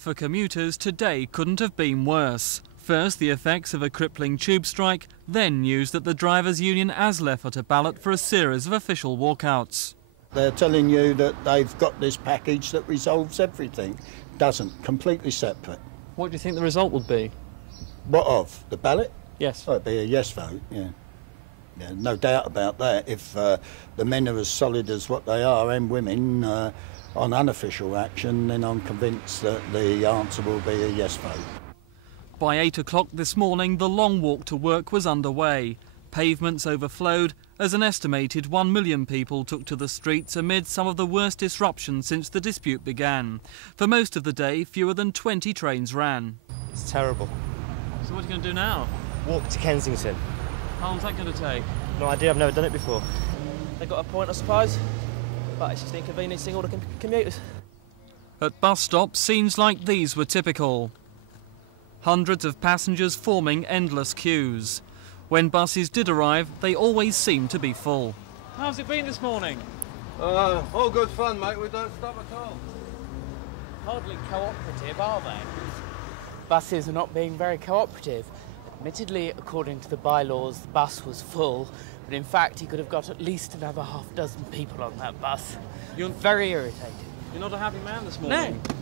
For commuters, today couldn't have been worse. First, the effects of a crippling tube strike, then news that the drivers' union ASLEF are to ballot for a series of official walkouts. They're telling you that they've got this package that resolves everything. Doesn't. Completely separate. What do you think the result would be? What of? The ballot? Yes. Oh, it'd be a yes vote, yeah. Yeah, no doubt about that. If the men are as solid as what they are, and women, on unofficial action, then I'm convinced that the answer will be a yes vote. By 8 o'clock this morning, the long walk to work was underway. Pavements overflowed as an estimated 1 million people took to the streets amid some of the worst disruption since the dispute began. For most of the day, fewer than 20 trains ran. It's terrible. So what are you going to do now? Walk to Kensington. How long is that going to take? No idea, I've never done it before. They got a point, I suppose, but it's just inconveniencing all the commuters. At bus stops, scenes like these were typical. Hundreds of passengers forming endless queues. When buses did arrive, they always seemed to be full. How's it been this morning? All good fun, mate. We don't stop at all. Hardly cooperative, are they? Buses are not being very cooperative. Admittedly, according to the bylaws, the bus was full, but in fact, he could have got at least another half dozen people on that bus. You're very irritated. You're not a happy man this morning? No.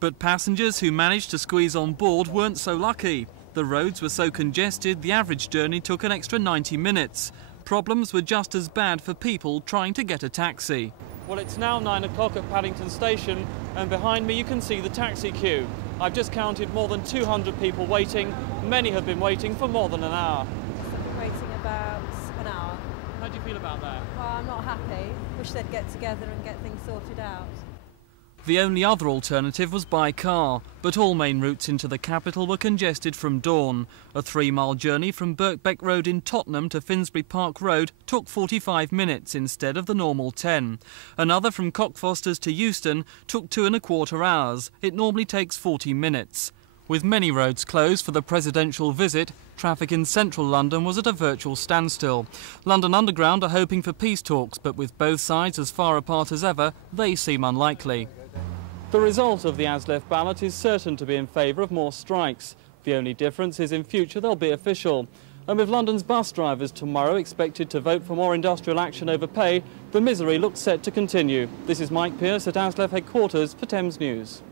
But passengers who managed to squeeze on board weren't so lucky. The roads were so congested, the average journey took an extra 90 minutes. Problems were just as bad for people trying to get a taxi. Well, it's now 9 o'clock at Paddington Station, and behind me you can see the taxi queue. I've just counted more than 200 people waiting. Many have been waiting for more than an hour. I've been waiting about an hour. How do you feel about that? Well, I'm not happy. Wish they'd get together and get things sorted out. The only other alternative was by car, but all main routes into the capital were congested from dawn. A 3-mile journey from Birkbeck Road in Tottenham to Finsbury Park Road took 45 minutes instead of the normal 10. Another from Cockfosters to Euston took 2¼ hours. It normally takes 40 minutes. With many roads closed for the presidential visit, traffic in central London was at a virtual standstill. London Underground are hoping for peace talks, but with both sides as far apart as ever, they seem unlikely. The result of the ASLEF ballot is certain to be in favour of more strikes. The only difference is in future they'll be official. And with London's bus drivers tomorrow expected to vote for more industrial action over pay, the misery looks set to continue. This is Mike Pearce at ASLEF headquarters for Thames News.